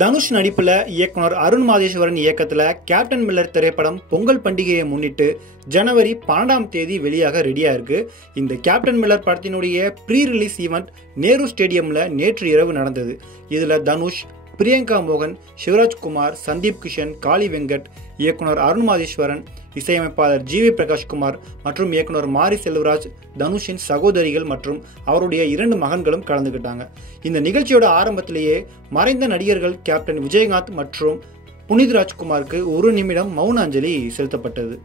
தனுஷ் நடிப்புல இயக்குனர் அருண் மாதேஸ்வரன் இயக்கத்துல கேப்டன் மில்லர் திரைப்படம் பொங்கல் பண்டிகையை முன்னிட்டு ஜனவரி 12ஆம் தேதி வெளியாக ரெடியா இருக்கு. இந்த கேப்டன் மில்லர் படத்தினுடைய ப்ரீ ரிலீஸ் ஈவெண்ட் நேரு ஸ்டேடியம்ல நேற்று இரவு நடந்தது. இதுல தனுஷ், பிரியங்கா மோகன், சிவராஜ்குமார், சந்தீப் கிஷன், காளி வெங்கட், இயக்குனர் அருண் மாதேஸ்வரன், இசையமைப்பாளர் ஜி வி பிரகாஷ்குமார் மற்றும் இயக்குனர் மாரி செல்வராஜ், தனுஷின் சகோதரிகள் மற்றும் அவருடைய 2 மகன்களும் கலந்துக்கிட்டாங்க. இந்த நிகழ்ச்சியோட ஆரம்பத்திலேயே மறைந்த நடிகர்கள் கேப்டன் விஜயகாந்த் மற்றும் புனித் ராஜ்குமாருக்கு 1 நிமிடம் மௌன அஞ்சலி செலுத்தப்பட்டது.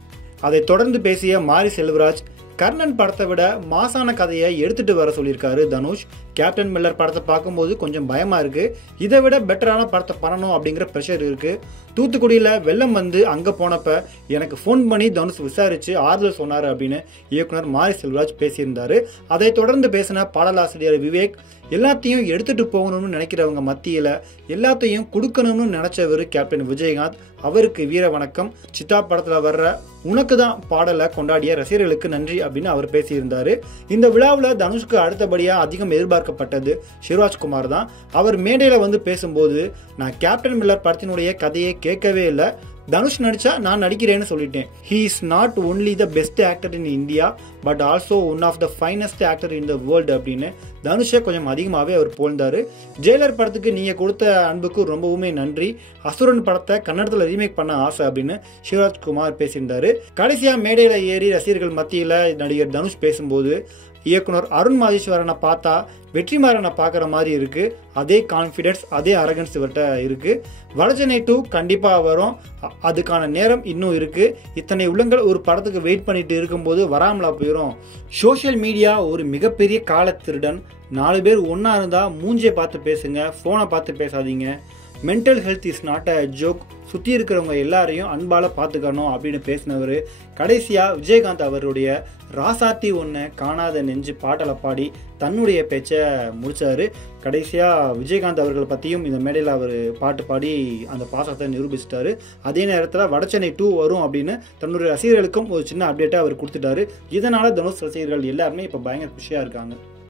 அதைத் தொடர்ந்து பேசிய மாரி செல்வராஜ், கர்ணன் படத்தை விட மாசான கதையை எடுத்துட்டு வர சொல்லியிருக்காரு தனுஷ். கேப்டன் மில்லர் படத்தை பார்க்கும்போது கொஞ்சம் பயமா இருக்கு. இதை விட பெட்டரான படத்தை பண்ணணும் அப்படிங்கிற ப்ரெஷர் இருக்கு. தூத்துக்குடியில வெள்ளம் வந்து அங்க போனப்ப எனக்கு ஃபோன் பண்ணி தனுஷ் விசாரிச்சு ஆறுதல் சொன்னாரு அப்படின்னு இயக்குனர் மாரி செல்வராஜ் பேசியிருந்தாரு. அதை தொடர்ந்து பேசின பாடலாசிரியர் விவேக், எல்லாத்தையும் எடுத்துட்டு போகணும்னு நினைக்கிறவங்க மத்தியில எல்லாத்தையும் கொடுக்கணும்னு நினைச்சவர் கேப்டன் விஜயகாந்த். அவருக்கு வீர வணக்கம். சித்தா படத்துல வர்ற உனக்கு தான் பாடலை கொண்டாடிய ரசிகர்களுக்கு நன்றி அப்படின்னு அவர் பேசியிருந்தாரு. இந்த விழாவில் தனுஷ்க்கு அடுத்தபடியா அதிகம் எதிர்பார்க்கப்பட்டது சிவராஜ்குமார் தான். அவர் மேடையில வந்து பேசும்போது, நான் கேப்டன் மில்லர் படத்தினுடைய கதையை கேட்கவே இல்லை, தனுஷ் நடிச்சா நான் நடிக்கிறேன்னு சொல்லிட்டேன். He is not only the best actor in India but also one of the finest actor in the world அப்படின்னு தனுஷை கொஞ்சம் அதிகமாகவே அவர் புகழ்ந்தாரு. ஜெயிலர் படத்துக்கு நீங்க கொடுத்த அன்புக்கு ரொம்பவுமே நன்றி. அசுரன் படத்தை கன்னடத்தில் ரீமேக் பண்ண ஆசை அப்படின்னு சிவராஜ்குமார் பேசியிருந்தாரு. கடைசியா மேடையில ஏறி ரசிகர்கள் மத்தியில நடிகர் தனுஷ் பேசும்போது, இயக்குனர் அருண் மாதேஸ்வரனை பார்த்தா வெற்றிமாறனை பார்க்குற மாதிரி இருக்கு. அதே கான்ஃபிடன்ஸ், அதே அரகன்ஸ் இவர்கிட்ட இருக்கு. வடச்சென்னை 2 கண்டிப்பா வரும். அதுக்கான நேரம் இன்னும் இருக்கு. இத்தனை உள்ளங்கள் ஒரு படத்துக்கு வெயிட் பண்ணிட்டு இருக்கும்போது வராமலா போயிடும். சோசியல் மீடியா ஒரு மிகப்பெரிய கால திருடன். 4 பேர் ஒன்னா இருந்தா மூஞ்சே பார்த்து பேசுங்க, போனை பார்த்து பேசாதீங்க. Mental health is not a joke. சுற்றி இருக்கிறவங்க எல்லாரையும் அன்பால பார்த்துக்கணும் அப்படின்னு பேசினவர். கடைசியா விஜயகாந்த் அவருடைய ராசாத்தி ஒன்று காணாத நெஞ்சு பாட்டலை பாடி தன்னுடைய பேச்சை முடிச்சாரு. கடைசியா விஜயகாந்த் அவர்களை பற்றியும் இந்த மேடையில் அவர் பாட்டு பாடி அந்த பாசத்தை நிரூபிச்சிட்டாரு. அதே நேரத்தில் வடச்சென்னை 2 வரும் அப்படின்னு தன்னுடைய ரசிகர்களுக்கும் ஒரு சின்ன அப்டேட்டை அவர் கொடுத்துட்டாரு. இதனால தனுஷ் ரசிகர்கள் எல்லாருமே இப்போ பயங்கர குஷியாக இருக்காங்க.